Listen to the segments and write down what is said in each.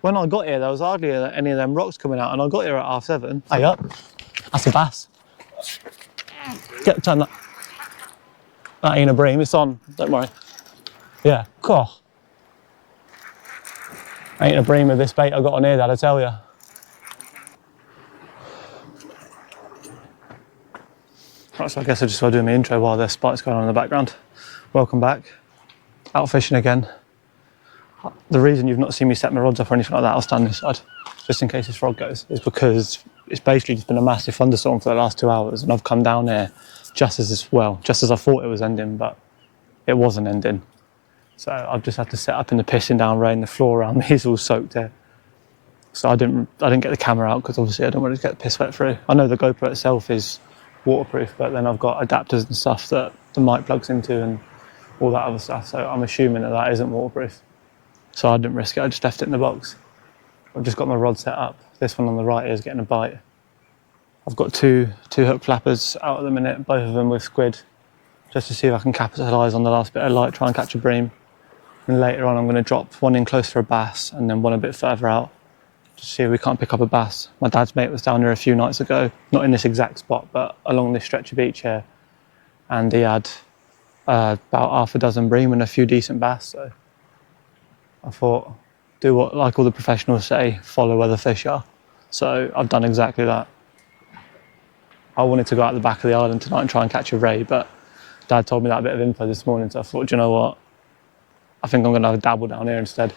When I got here, there was hardly any of them rocks coming out, and I got here at 7:30. Hey up, that's a bass. Turn that. That ain't a bream, it's on, don't worry. Yeah, cool. Ain't a bream with this bait I got on here, Dad, I tell you. Right, so I guess I just got to do my intro while there's spikes going on in the background. Welcome back. Out fishing again. The reason you've not seen me set my rods up or anything like that, I'll stand this side, just in case this frog goes, is because it's basically just been a massive thunderstorm for the last 2 hours, and I've come down here just as I thought it was ending, but it wasn't ending. So I've just had to set up in the pissing down rain. The floor around me is all soaked here. So I didn't get the camera out because obviously I don't want to get the piss wet through. I know the GoPro itself is waterproof, but then I've got adapters and stuff that the mic plugs into and all that other stuff. So I'm assuming that isn't waterproof. So I didn't risk it, I just left it in the box. I've just got my rod set up. This one on the right is getting a bite. I've got two hook flappers out at the minute, both of them with squid, just to see if I can capitalise on the last bit of light, try and catch a bream. And later on I'm going to drop one in close for a bass and then one a bit further out, just to see if we can't pick up a bass. My dad's mate was down here a few nights ago, not in this exact spot, but along this stretch of beach here. And he had about half a dozen bream and a few decent bass, so I thought, do what like all the professionals say, follow where the fish are. So I've done exactly that. I wanted to go out the back of the island tonight and try and catch a ray, but Dad told me that bit of info this morning, so I thought, do you know what? I think I'm going to have a dabble down here instead.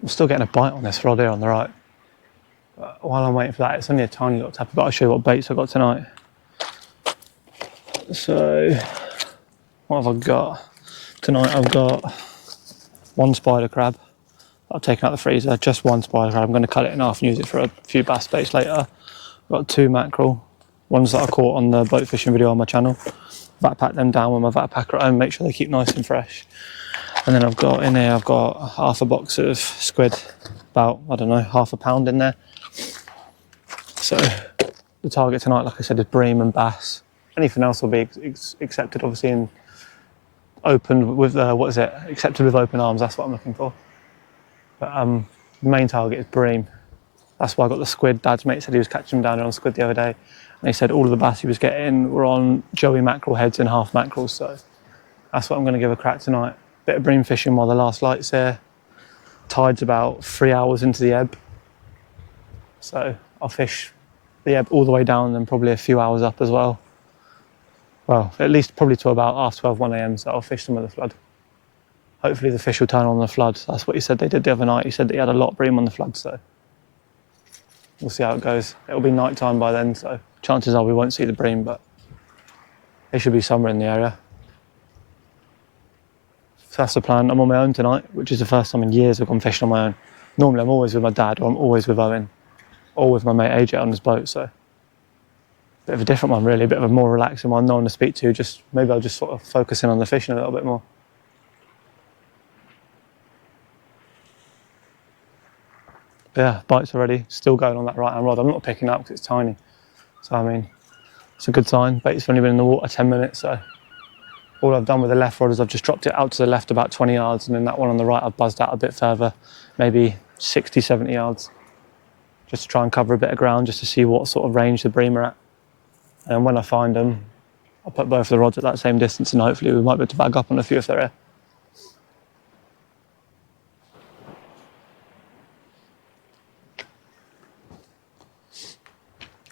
I'm still getting a bite on this rod here on the right. But while I'm waiting for that, it's only a tiny little tap. I've got to show you what baits I've got tonight. So, what have I got? Tonight I've got one spider crab. I've taken out the freezer, just one spider crab. I'm going to cut it in half and use it for a few bass baits later. I've got 2 mackerel, ones that I caught on the boat fishing video on my channel. Vac-pack them down with my Vac-packer at home, make sure they keep nice and fresh. And then I've got in here, I've got half a box of squid, about, I don't know, half a pound in there. So the target tonight, like I said, is bream and bass. Anything else will be accepted, obviously, and opened with, accepted with open arms, that's what I'm looking for. But the main target is bream. That's why I got the squid. Dad's mate said he was catching them down here on squid the other day. And he said all of the bass he was getting were on joey mackerel heads and half mackerels. So that's what I'm going to give a crack tonight. Bit of bream fishing while the last light's here. Tide's about 3 hours into the ebb. So I'll fish the ebb all the way down and then probably a few hours up as well. Well, at least probably to about 12:30, 1 a.m. So I'll fish them with the flood. Hopefully the fish will turn on the flood. That's what he said they did the other night. He said that he had a lot of bream on the flood, so we'll see how it goes. It'll be night time by then, so chances are we won't see the bream, but they should be somewhere in the area. So that's the plan. I'm on my own tonight, which is the first time in years I've gone fishing on my own. Normally I'm always with my dad, or I'm always with Owen, or with my mate AJ on his boat, so bit of a different one really, a bit of a more relaxing one, no one to speak to, just maybe I'll just sort of focus in on the fishing a little bit more. But yeah, bites already, still going on that right hand rod. I'm not picking up because it's tiny. So I mean, it's a good sign. Bait's only been in the water 10 minutes, so all I've done with the left rod is I've just dropped it out to the left about 20 yards, and then that one on the right I've buzzed out a bit further, maybe 60, 70 yards, just to try and cover a bit of ground, just to see what sort of range the bream are at. And when I find them, I'll put both of the rods at that same distance, and hopefully we might be able to bag up on a few if they're here.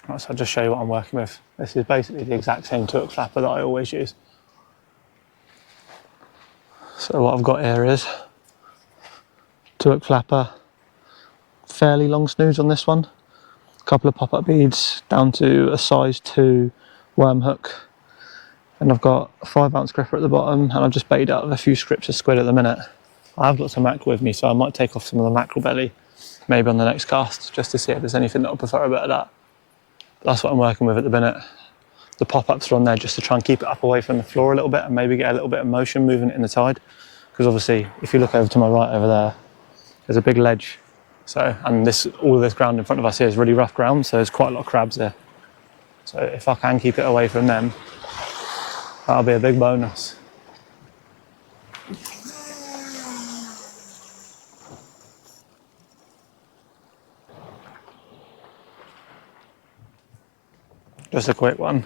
Right, so I'll just show you what I'm working with. This is basically the exact same hook flapper that I always use. So what I've got here is 2-hook flapper, fairly long snooze on this one, a couple of pop-up beads down to a size 2 worm hook, and I've got a 5-ounce gripper at the bottom, and I've just baited out with a few strips of squid at the minute. I've got some mackerel with me, so I might take off some of the mackerel belly, maybe on the next cast, just to see if there's anything that will prefer a bit of that. But that's what I'm working with at the minute. The pop-ups are on there just to try and keep it up away from the floor a little bit and maybe get a little bit of motion moving it in the tide. Because obviously, if you look over to my right over there, there's a big ledge. So, and all of this ground in front of us here is really rough ground, so there's quite a lot of crabs there. So if I can keep it away from them, That'll be a big bonus. Just a quick one.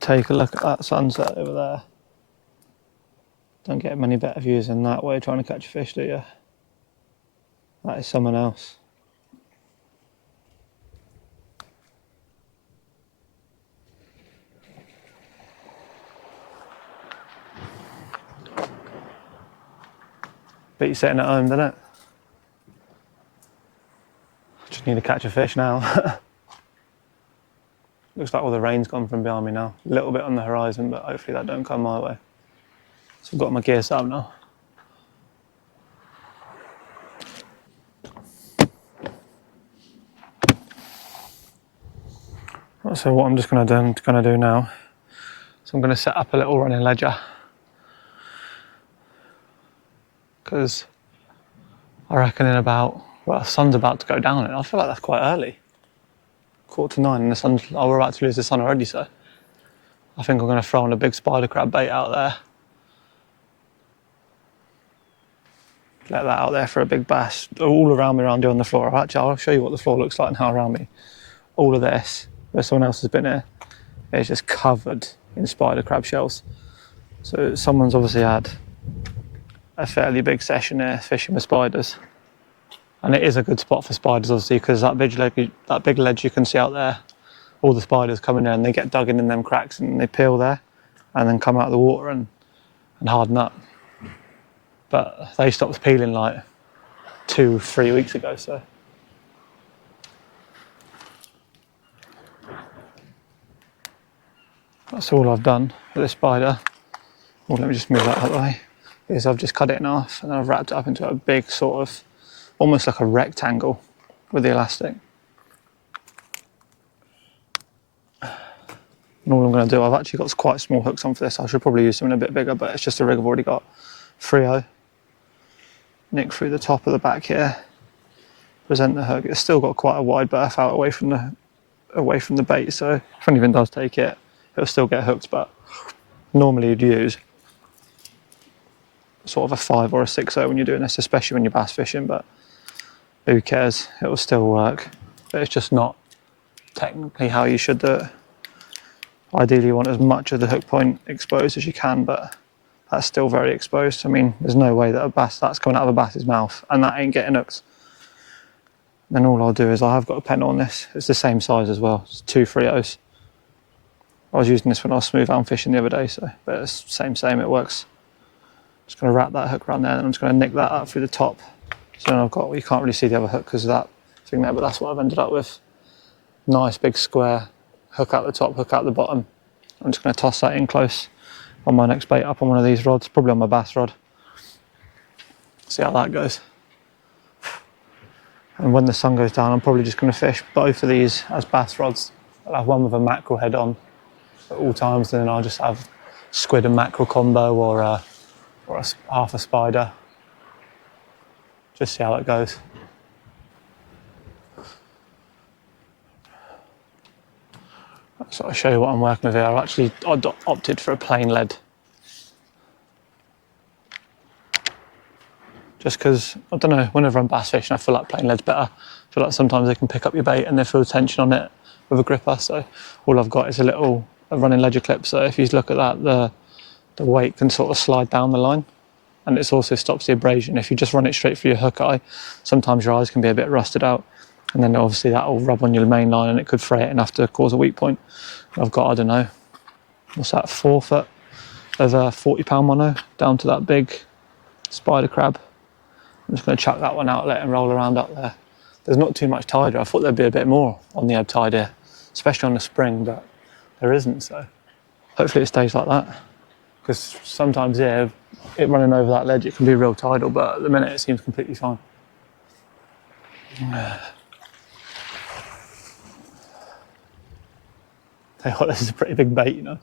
Take a look at that sunset over there. Don't get many better views than that way trying to catch a fish, do you? That is someone else. Beat you sitting at home, doesn't it? Just need to catch a fish now. Looks like all the rain's gone from behind me now. A little bit on the horizon, but hopefully that don't come my way. So I've got my gear set up now. So what I'm just going to do now, so I'm going to set up a little running ledger, because I reckon in about, well, the sun's about to go down, and I feel like that's quite early. 8:45, and the sun's, oh, we're about to lose the sun already, so I think I'm going to throw on a big spider crab bait out there. Let that out there for a big bass. All around me around here on the floor. Actually, I'll show you what the floor looks like now around me. All of this, where someone else has been here, is just covered in spider crab shells. So someone's obviously had a fairly big session here fishing with spiders. And it is a good spot for spiders, obviously, because that big ledge you can see out there, all the spiders come in there and they get dug in them cracks and they peel there and then come out of the water and harden up. But they stopped peeling like 2-3 weeks ago, so. That's all I've done with this spider. Well, let me just move that out of the way. Is I've just cut it in half and I've wrapped it up into a big sort of, almost like a rectangle with the elastic. And all I'm going to do, I've actually got quite small hooks on for this. I should probably use something a bit bigger, but it's just a rig I've already got. Frio. Nick through the top of the back here. Present the hook. It's still got quite a wide berth out away from the bait, so if anything does take it, it'll still get hooked. But normally you'd use sort of a 5 or a 6-0 when you're doing this, especially when you're bass fishing. But who cares? It will still work. But it's just not technically how you should do it. Ideally, you want as much of the hook point exposed as you can, but that's still very exposed. I mean, there's no way that a bass that's coming out of a bass's mouth and that ain't getting hooked. Then all I'll do is I have got a pen on this. It's the same size as well. It's 2 3/0. I was using this when I was smooth hound fishing the other day, so but it's same. It works. Just going to wrap that hook around there, and I'm just going to nick that up through the top. So then I've got. Well, you can't really see the other hook because of that thing there, but that's what I've ended up with. Nice big square hook out the top, hook out the bottom. I'm just going to toss that in close on my next bait up on one of these rods, probably on my bass rod. See how that goes. And when the sun goes down, I'm probably just going to fish both of these as bass rods. I'll have one with a mackerel head on at all times, and then I'll just have squid and mackerel combo or half a spider. Just see how it goes. So I'll show you what I'm working with here. I opted for a plain lead. Just because, I don't know, whenever I'm bass fishing, I feel like plain lead's better. I feel like sometimes they can pick up your bait and they feel tension on it with a gripper. So all I've got is a running ledger clip. So if you look at that, the weight can sort of slide down the line. And it also stops the abrasion. If you just run it straight through your hook eye, sometimes your eyes can be a bit rusted out. And then obviously that will rub on your main line and it could fray it enough to cause a weak point. I've got, I don't know, what's that, 4 foot of a 40-pound mono down to that big spider crab. I'm just going to chuck that one out, let him roll around up there. There's not too much tide here. I thought there'd be a bit more on the ebb tide here, especially on the spring, but there isn't, so hopefully it stays like that. Because sometimes here, it running over that ledge, it can be real tidal, but at the minute it seems completely fine. Tell you what, this is a pretty big bait, you know.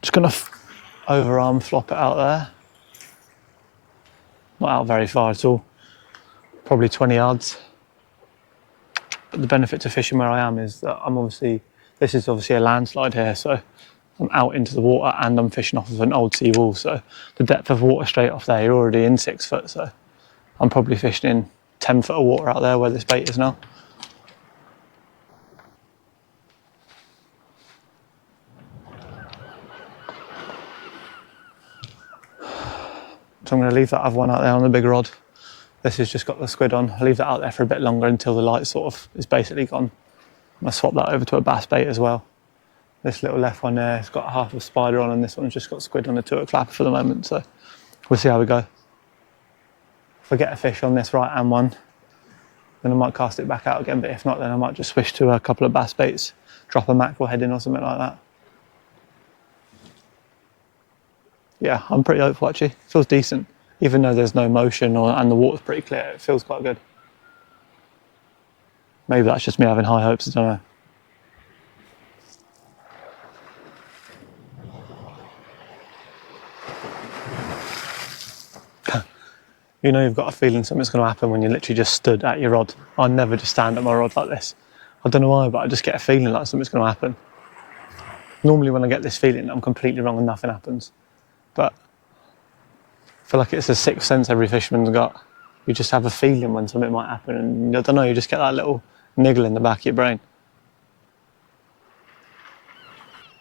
Just gonna overarm flop it out there. Not out very far at all. Probably 20 yards. But the benefit to fishing where I am is that I'm obviously, This is obviously a landslide here, so I'm out into the water and I'm fishing off of an old sea wall, so the depth of water straight off there, you're already in 6 foot, so I'm probably fishing in 10 foot of water out there where this bait is now. So I'm going to leave that other one out there on the big rod. This has just got the squid on. I'll leave that out there for a bit longer until the light sort of is basically gone. I'm going to swap that over to a bass bait as well. This little left one there has got half a spider on, and this one's just got squid on a 2 clapper for the moment, so we'll see how we go. If I get a fish on this right hand one, then I might cast it back out again, but if not, then I might just switch to a couple of bass baits, drop a mackerel head in or something like that. Yeah, I'm pretty hopeful actually. It feels decent. Even though there's no motion and the water's pretty clear, it feels quite good. Maybe that's just me having high hopes, I don't know. You know you've got a feeling something's going to happen when you literally just stood at your rod. I never just stand at my rod like this. I don't know why, but I just get a feeling like something's going to happen. Normally when I get this feeling, I'm completely wrong and nothing happens. But I feel like it's a sixth sense every fisherman's got. You just have a feeling when something might happen, and I don't know, you just get that little niggle in the back of your brain.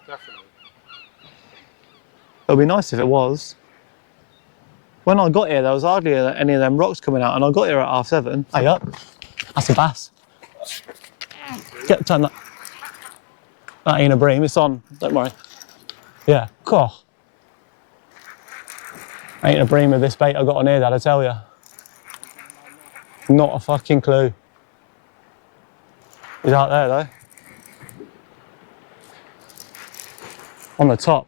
Definitely. It would be nice if it was. When I got here, there was hardly any of them rocks coming out, and I got here at 7:30. Hey up, that's a bass. Turn that. That ain't a bream, it's on, don't worry. Yeah, cool. Ain't a bream with this bait I got on here, that I tell you. Not a fucking clue. He's out there though. On the top.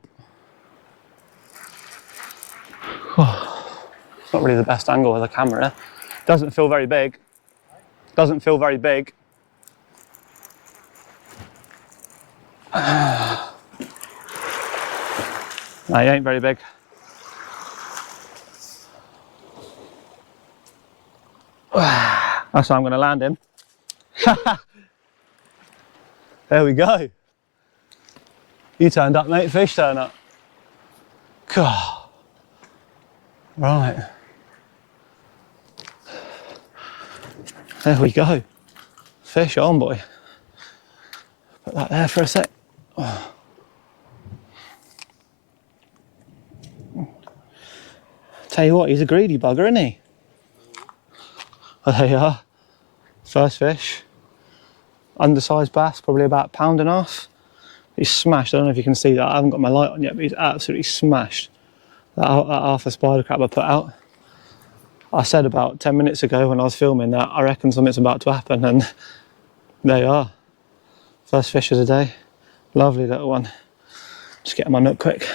Not really the best angle with the camera. Doesn't feel very big. Doesn't feel very big. No, he ain't very big. That's how I'm going to land him. There we go. You turned up, mate. Fish turned up. God. Right. There we go. Fish on, boy. Put that there for a sec. Oh. Tell you what, he's a greedy bugger, isn't he? Well, there you are. First fish. Undersized bass, probably about £1.5. He's smashed. I don't know if you can see that. I haven't got my light on yet, but he's absolutely smashed. That half a spider crab I put out. I said about 10 minutes ago when I was filming that I reckon something's about to happen, and there you are. First fish of the day. Lovely little one. Just getting my nut quick.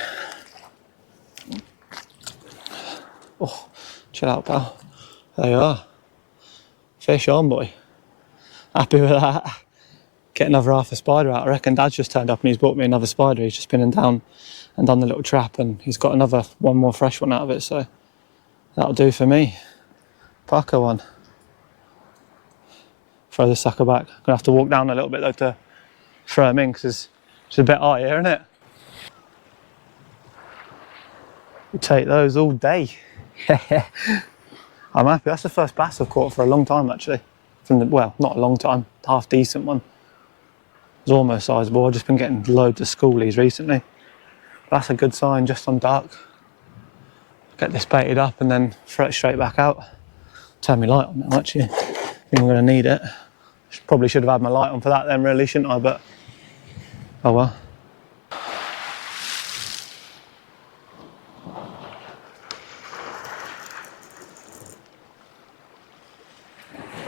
Oh, chill out, pal. There you are. Fish on, boy. Happy with that. Get another half a spider out. I reckon Dad's just turned up and he's brought me another spider. He's just been in down and done the little trap, and he's got one more fresh one out of it, so that'll do for me. Pucker one. Throw the sucker back. Gonna have to walk down a little bit though to throw him in, because it's a bit high here, isn't it? We take those all day. I'm happy. That's the first bass I've caught for a long time actually. Well, not a long time, half decent one. It's almost sizable. I've just been getting loads of schoolies recently. That's a good sign, just on dark. Get this baited up and then throw it straight back out. Turn my light on now actually. I think I'm gonna need it. Probably should have had my light on for that then really, shouldn't I? But, oh well.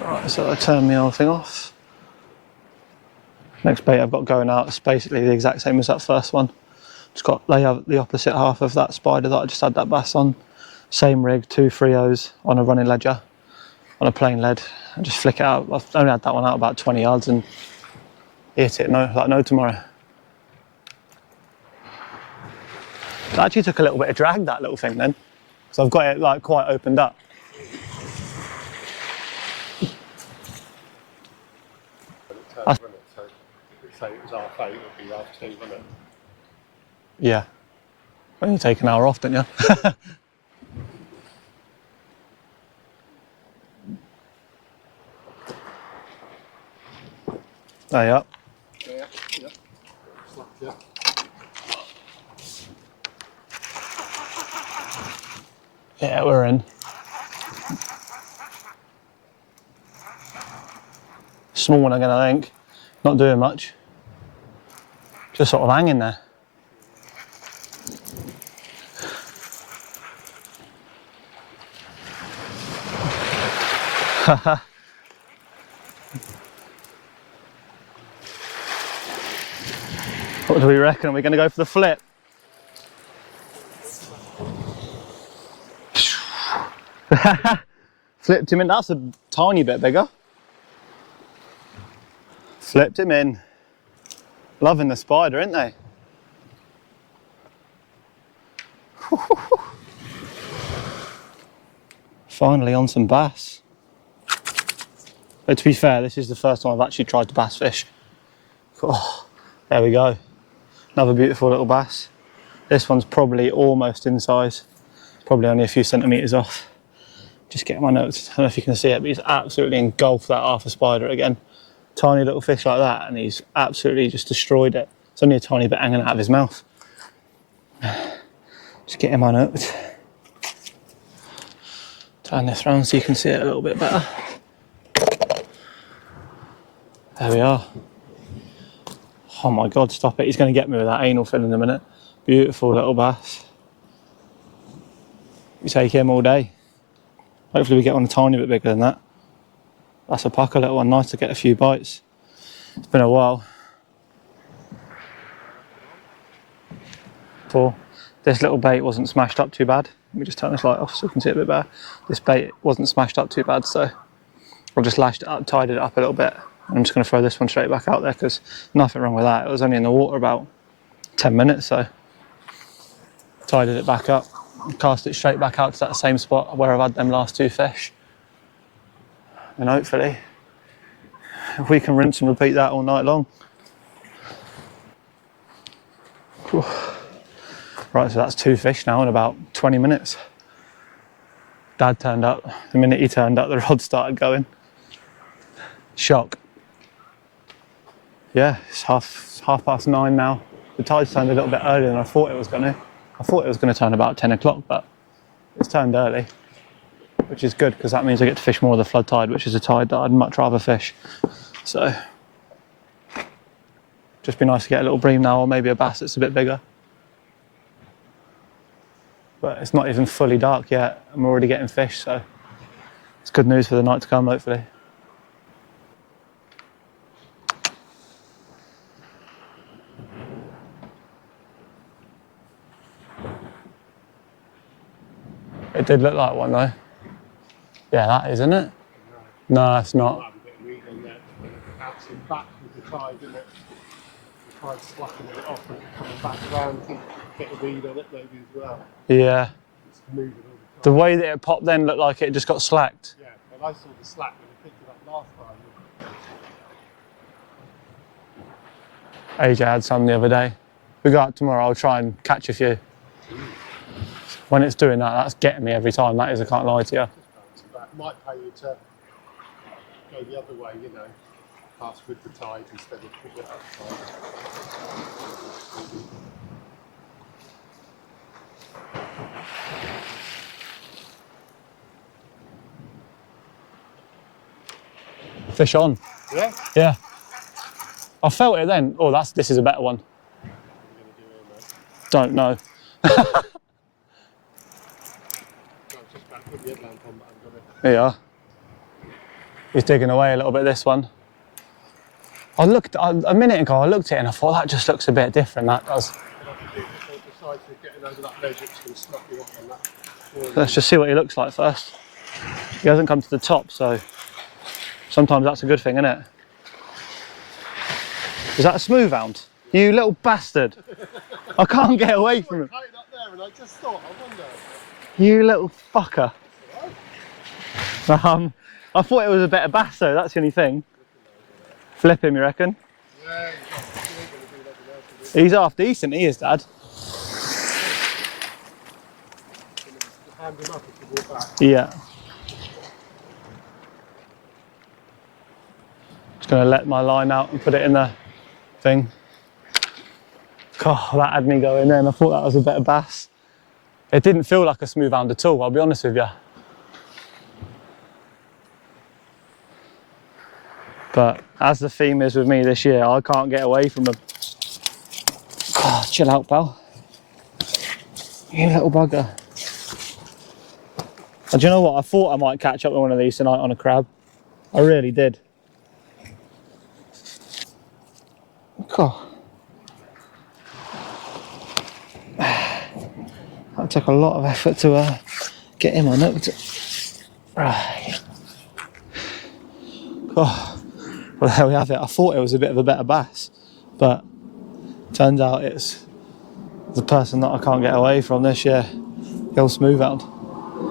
Right, so I turn my whole thing off. Next bait I've got going out is basically the exact same as that first one. Just got the opposite half of that spider that I just had that bass on. Same rig, 2 3/0s on a running ledger, on a plain lead, and just flick it out. I've only had that one out about 20 yards and hit it like no tomorrow. It actually took a little bit of drag, that little thing then, because I've got it like quite opened up. Say it was half 8 or too, wasn't it? Yeah. When you take an hour off, don't you? There you are. Yeah, yeah. Slap, yeah. Yeah, we're in. Small one again, I think. Not doing much. Just sort of hanging there. What do we reckon? Are we going to go for the flip? Flipped him in. That's a tiny bit bigger. Flipped him in. Loving the spider, aren't they? Finally on some bass. But to be fair, this is the first time I've actually tried to bass fish. Oh, there we go. Another beautiful little bass. This one's probably almost in size. Probably only a few centimetres off. Just getting my notes. I don't know if you can see it, but he's absolutely engulfed that half a spider again. Tiny little fish like that, and he's absolutely just destroyed it. It's only a tiny bit hanging out of his mouth. Just getting my notes. Turn this around so you can see it a little bit better. There we are. Oh my God, stop it. He's going to get me with that anal fin in a minute. Beautiful little bass. We take him all day. Hopefully we get one a tiny bit bigger than that. That's a pucker little one. Nice to get a few bites. It's been a while. This little bait wasn't smashed up too bad. Let me just turn this light off so you can see it a bit better. This bait wasn't smashed up too bad, so I've just lashed it up, tied it up a little bit. I'm just going to throw this one straight back out there because nothing wrong with that. It was only in the water about 10 minutes, so tied it back up, cast it straight back out to that same spot where I've had them last two fish. And hopefully, if we can rinse and repeat that all night long. Whew. Right, so that's two fish now in about 20 minutes. Dad turned up. The minute he turned up, the rod started going. Shock. Yeah, it's half past 9 now. The tide's turned a little bit earlier than I thought it was going to. I thought it was going to turn about 10 o'clock, but it's turned early, which is good because that means I get to fish more of the flood tide, which is a tide that I'd much rather fish. So, just be nice to get a little bream now, or maybe a bass that's a bit bigger. But it's not even fully dark yet. I'm already getting fish, so it's good news for the night to come, hopefully. It did look like one though. Yeah, that is, isn't it? No, it's not. Might have a bit of read on there. Bouncing back with the tide, isn't it? The tide's slapping it off and coming back around to get a read on it maybe as well. Yeah. It's moving all the The time. way that it popped then looked like it just got slacked. Yeah, well I saw the slack when I picked it up last time. AJ had some the other day. We go out tomorrow, I'll try and catch a few. When it's doing that, that's getting me every time, that is, I can't lie to you. Just bouncing back. Might pay you to go the other way, you know, pass with the tide instead of pick it up Fish on. Yeah? Yeah. I felt it then. Oh, this is a better one. What are you going to do here, mate? Don't know. No, just about to put the headlamp on, but I haven't got it. There you are. He's digging away a little bit, this one. A minute ago, I looked at it and I thought, that just looks a bit different, that does. What I can do is on the side to getting over that ledge, it's going to snap you off on that. Let's just see what he looks like first. He hasn't come to the top, so sometimes that's a good thing, isn't it? Is that a smooth hound? You little bastard. I can't get away from him. I tied up there and I just thought, I wonder. You little fucker. I thought it was a better bass though, that's the only thing. Flip him, you reckon? Yeah, you ain't going to do nothing else, He's half decent, he is, Dad. Hand him up if you walk back. Yeah. Just gonna let my line out and put it in the thing. God, that had me going then. I thought that was a better bass. It didn't feel like a smooth hound at all, I'll be honest with you. But as the theme is with me this year, I can't get away from them. Oh, chill out, pal. You little bugger. And do you know what? I thought I might catch up with one of these tonight on a crab. I really did. God. That took a lot of effort to get him on it. Right. Oh. Well, there we have it. I thought it was a bit of a better bass, but turns out it's the person that I can't get away from this year. The old smooth hound.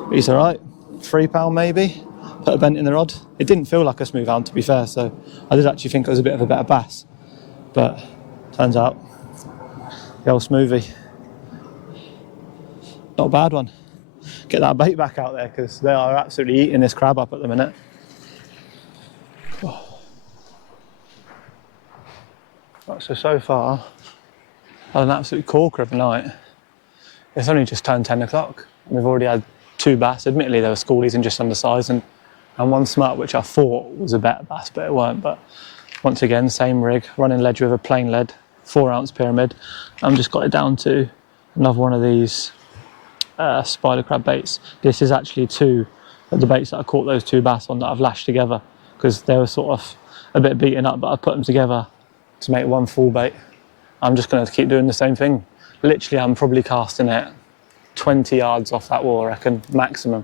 He's alright. £3 maybe. Put a bent in the rod. It didn't feel like a smooth hound, to be fair, so I did actually think it was a bit of a better bass. But turns out the old smoothie. Not a bad one. Get that bait back out there because they are absolutely eating this crab up at the minute. Oh. Right, so far, I had an absolute corker of a night. It's only just turned 10 o'clock. We've already had 2 bass. Admittedly, they were schoolies and just undersized, and one smart, which I thought was a better bass, but it weren't. But once again, same rig, running ledge with a plain lead, 4-ounce pyramid. I've just got it down to another one of these spider crab baits. This is actually 2 of the baits that I caught those 2 bass on that I've lashed together because they were sort of a bit beaten up, but I put them together to make one full bait. I'm just going to keep doing the same thing. Literally, I'm probably casting it 20 yards off that wall, I reckon, maximum.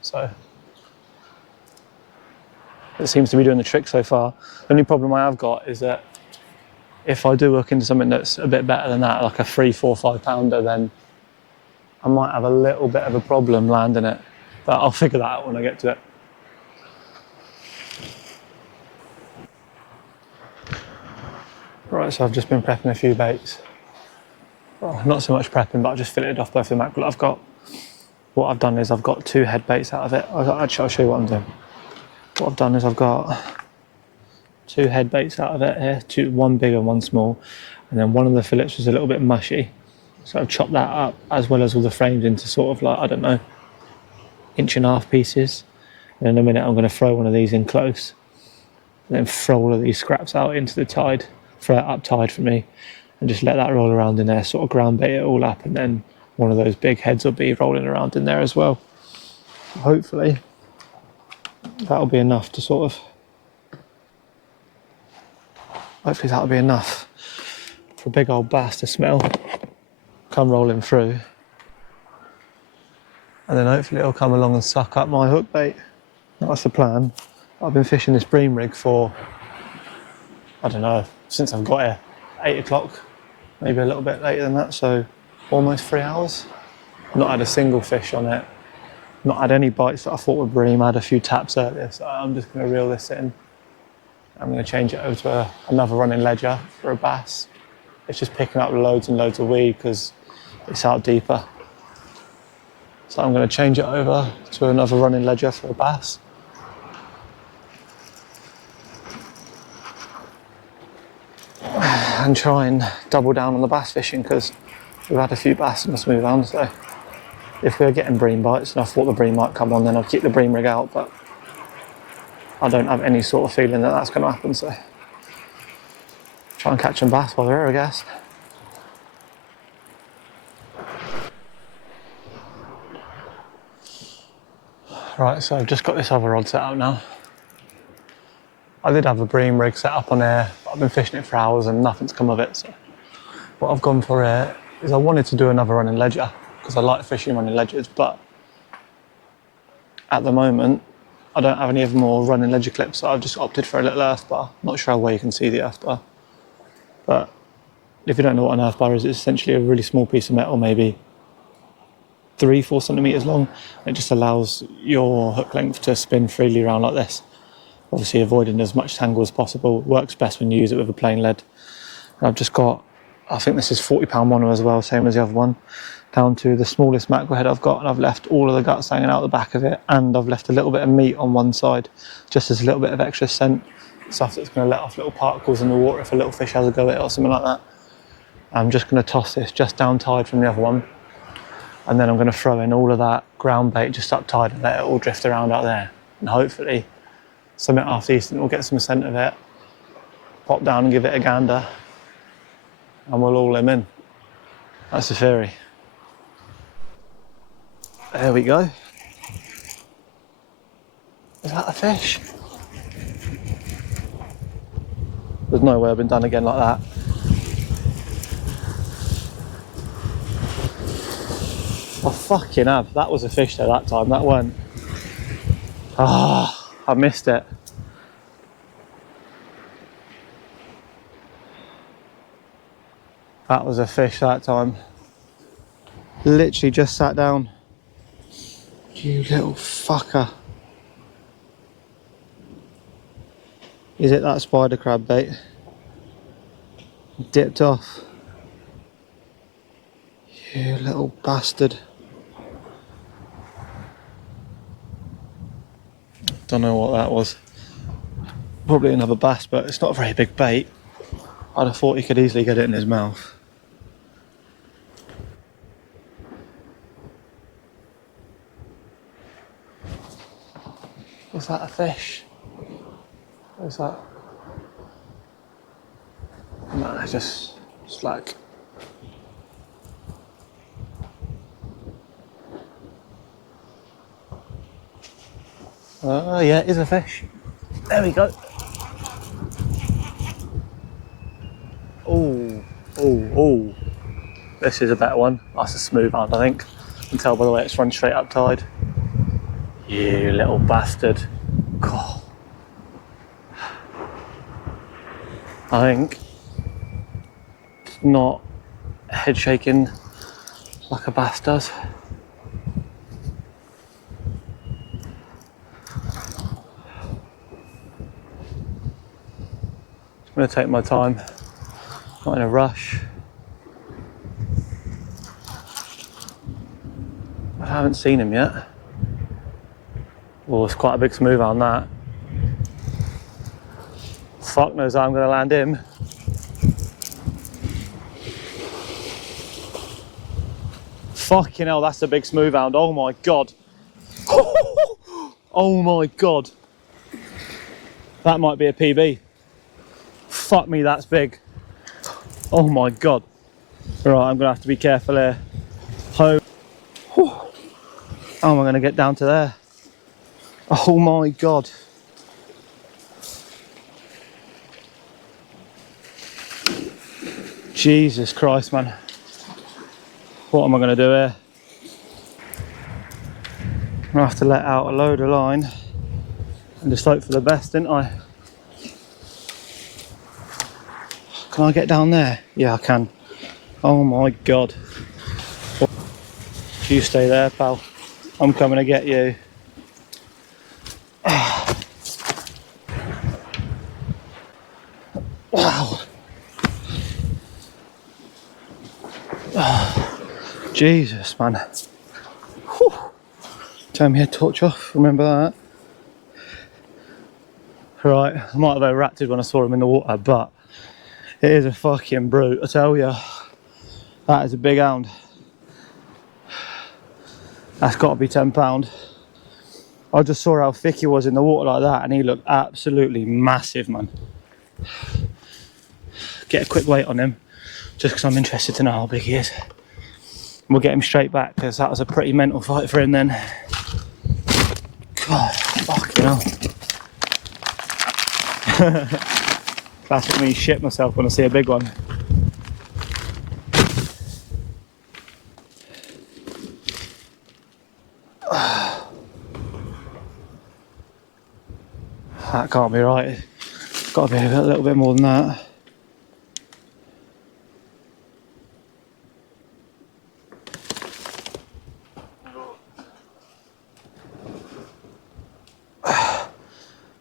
So it seems to be doing the trick so far. The only problem I have got is that if I do look into something that's a bit better than that, like a 3, 4, 5 pounder, then I might have a little bit of a problem landing it. But I'll figure that out when I get to it. Right, so I've just been prepping a few baits. Well, not so much prepping, but I've just filleted off both the mackerel I've got. What I've done is I've got 2 head baits out of it. Actually, I'll show you what I'm doing. What I've done is I've got 2 head baits out of it here, one big and one small. And then one of the fillets was a little bit mushy. So I've chopped that up as well as all the frames into sort of like, I don't know, 1.5 pieces. And in a minute I'm going to throw one of these in close. And then throw all of these scraps out into the tide, throw it up tide for me, and just let that roll around in there, sort of ground bait it all up, and then one of those big heads will be rolling around in there as well. Hopefully that'll be enough to sort of, hopefully that'll be enough for a big old bass to smell, come rolling through, and then hopefully it'll come along and suck up my hook bait. That's the plan. I've been fishing this bream rig for, I don't know, since I've got here, 8 o'clock, maybe a little bit later than that, so almost 3 hours. Not had a single fish on it, not had any bites that I thought were bream. I had a few taps earlier, so I'm just going to reel this in. I'm going to change it over to another running ledger for a bass. It's just picking up loads and loads of weed because it's out deeper. So I'm going to change it over to another running ledger for a bass. And try and double down on the bass fishing because we've had a few bass in the smooth hound, so if we were getting bream bites and I thought the bream might come on, then I'd keep the bream rig out, but I don't have any sort of feeling that that's going to happen, so try and catch some bass while they're here, I guess. Right, so I've just got this other rod set up now. I did have a bream rig set up on here, but I've been fishing it for hours and nothing's come of it, so what I've gone for here is I wanted to do another running ledger because I like fishing running ledgers, but at the moment I don't have any of more running ledger clips, so I've just opted for a little earth bar. Not sure how well you can see the earth bar, but if you don't know what an earth bar is, it's essentially a really small piece of metal, maybe 3-4 centimeters long. It just allows your hook length to spin freely around like this, obviously avoiding as much tangle as possible. It works best when you use it with a plain lead. And I've just got I think this is 40-pound mono as well, same as the other one, down to the smallest mackerel head I've got, and I've left all of the guts hanging out the back of it, and I've left a little bit of meat on one side, just as a little bit of extra scent, stuff that's going to let off little particles in the water if a little fish has a go at it or something like that. I'm just going to toss this just down tide from the other one, and then I'm going to throw in all of that ground bait just up tide and let it all drift around out there, and hopefully something half decent will get some scent of it, pop down and give it a gander, and we'll haul him in. That's the theory. There we go. Is that a fish? There's no way I've been done again like that. Oh fucking have, that was a fish there that time, that weren't. Ah, I missed it. That was a fish that time. Literally just sat down. You little fucker. Is it that spider crab bait? Dipped off. You little bastard. Don't know what that was. Probably another bass, but it's not a very big bait. I'd have thought he could easily get it in his mouth. Is that a fish? What is that? No, it's just slack. Oh yeah, it is a fish. There we go. Oh, oh, oh. This is a better one. That's a smooth hand, I think. You can tell by the way it's run straight up tide. You little bastard. God. I think it's not head shaking like a bass does. I'm going to take my time, not in a rush. I haven't seen him yet. Oh, it's quite a big smooth on that. Fuck knows how I'm going to land him. Fucking hell, that's a big smooth hound. Oh my god. Oh my god. That might be a PB. Fuck me, that's big. Oh my god. Right, I'm going to have to be careful here. How am I going to get down to there? Oh my god. Jesus Christ, man. What am I going to do here? I'm going to have to let out a load of line and just hope for the best, didn't I? Can I get down there? Yeah, I can. Oh my god. You stay there, pal. I'm coming to get you. Wow. Jesus, man. Whew. Turn my head torch off, remember that? Right, I might have overreacted when I saw him in the water, but it is a fucking brute, I tell you. That is a big hound. That's got to be £10. I just saw how thick he was in the water like that, and he looked absolutely massive, man. Get a quick weight on him, just because I'm interested to know how big he is. We'll get him straight back, because that was a pretty mental fight for him then. God, fucking hell. Classic me, shit myself when I see a big one. That can't be right. It's got to be a little bit more than that.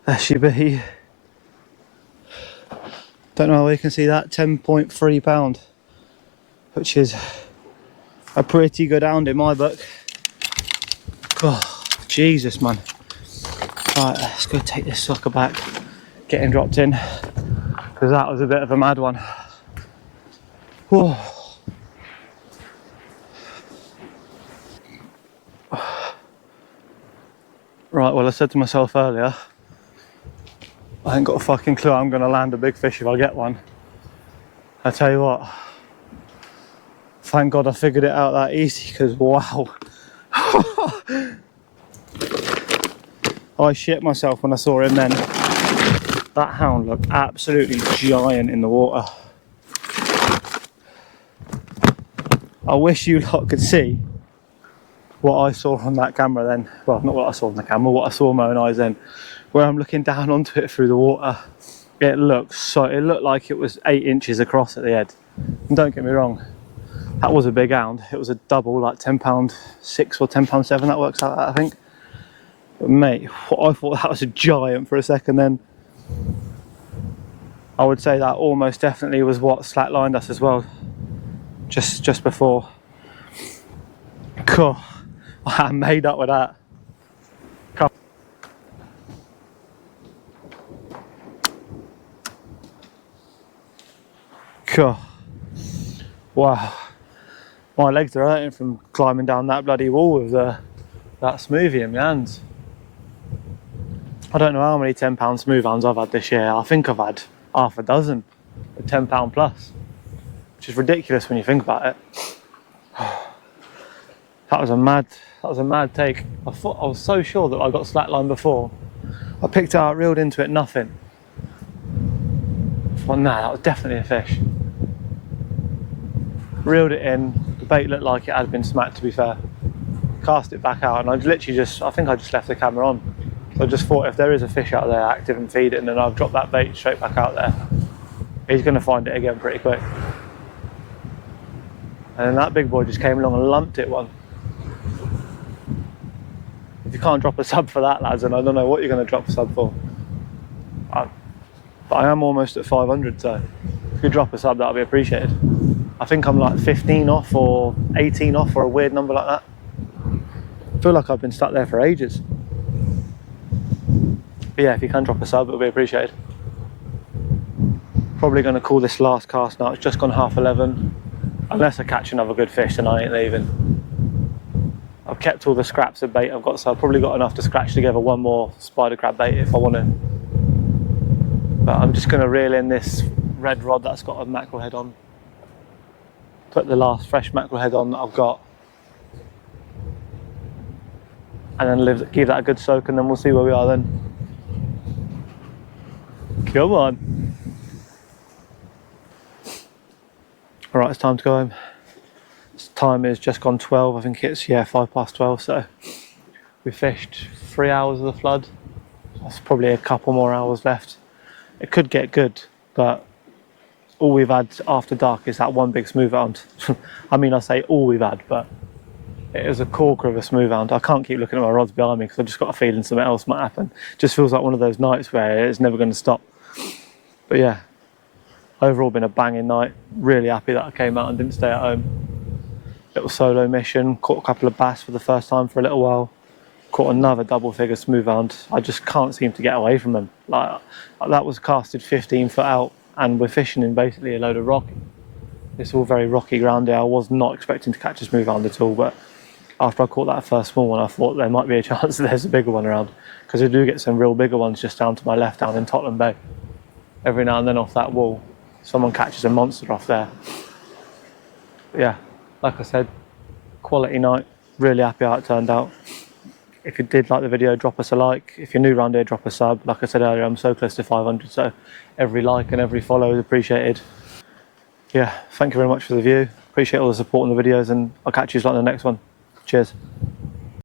There she be. Don't know how you can see that, £10.3. which is a pretty good hound in my book. Oh, Jesus, man. Right, let's go take this sucker back, get him dropped in, because that was a bit of a mad one. Whoa. Right, well, I said to myself earlier, I ain't got a fucking clue I'm going to land a big fish if I get one. I tell you what, thank God I figured it out that easy, because wow. I shit myself when I saw him then. That hound looked absolutely giant in the water. I wish you lot could see what I saw on that camera then. Well, not what I saw on the camera, what I saw with my own eyes then. Where I'm looking down onto it through the water. It looked like it was 8 inches across at the head. And don't get me wrong, that was a big hound. It was a double, like £10.6 or £10.7, that works out, I think. But mate, I thought that was a giant for a second then. I would say that almost definitely was what slacklined us as well. Just before. Cool. I made up with that. Cool. Wow. My legs are hurting from climbing down that bloody wall with that smoothie in my hands. I don't know how many £10 smooth hounds I've had this year. I think I've had half a dozen at £10 plus, which is ridiculous when you think about it. That was a mad take. I was so sure that I got slackline before. I picked it out, reeled into it, nothing. I thought, nah, that was definitely a fish. Reeled it in, the bait looked like it had been smacked, to be fair. Cast it back out, and I literally I think I just left the camera on. So I just thought, if there is a fish out there active and feeding, then I've dropped that bait straight back out there. He's going to find it again pretty quick. And then that big boy just came along and lumped it one. If you can't drop a sub for that, lads, then I don't know what you're going to drop a sub for. But I am almost at 500, so if you drop a sub, that'll be appreciated. I think I'm like 15 off or 18 off or a weird number like that. I feel like I've been stuck there for ages. But yeah, if you can drop a sub, it'll be appreciated. Probably going to call this last cast now. It's just gone 11:30. Unless I catch another good fish, then I ain't leaving. I've kept all the scraps of bait I've got, so I've probably got enough to scratch together one more spider crab bait if I want to. But I'm just going to reel in this red rod that's got a mackerel head on. Put the last fresh mackerel head on that I've got. And then give that a good soak, and then we'll see where we are then. Come on. All right, it's time to go home. Time is just gone 12. I think it's 12:05. So we fished 3 hours of the flood. That's probably a couple more hours left. It could get good, but all we've had after dark is that one big smooth hound. I mean, I say all we've had, but it was a corker of a smooth hound. I can't keep looking at my rods behind me because I've just got a feeling something else might happen. Just feels like one of those nights where it's never going to stop. But yeah, overall been a banging night. Really happy that I came out and didn't stay at home. Little solo mission, caught a couple of bass for the first time for a little while. Caught another double figure smooth hound. I just can't seem to get away from them. Like that was casted 15 foot out, and we're fishing in basically a load of rock. It's all very rocky ground here. I was not expecting to catch a smooth hound at all, but after I caught that first small one, I thought there might be a chance that there's a bigger one around, because I do get some real bigger ones just down to my left down in Tottenham Bay. Every now and then off that wall, someone catches a monster off there. But yeah, like I said, quality night. Really happy how it turned out. If you did like the video, drop us a like. If you're new around here, drop a sub. Like I said earlier, I'm so close to 500, so every like and every follow is appreciated. Yeah, thank you very much for the view. Appreciate all the support in the videos, and I'll catch you in the next one. Cheers.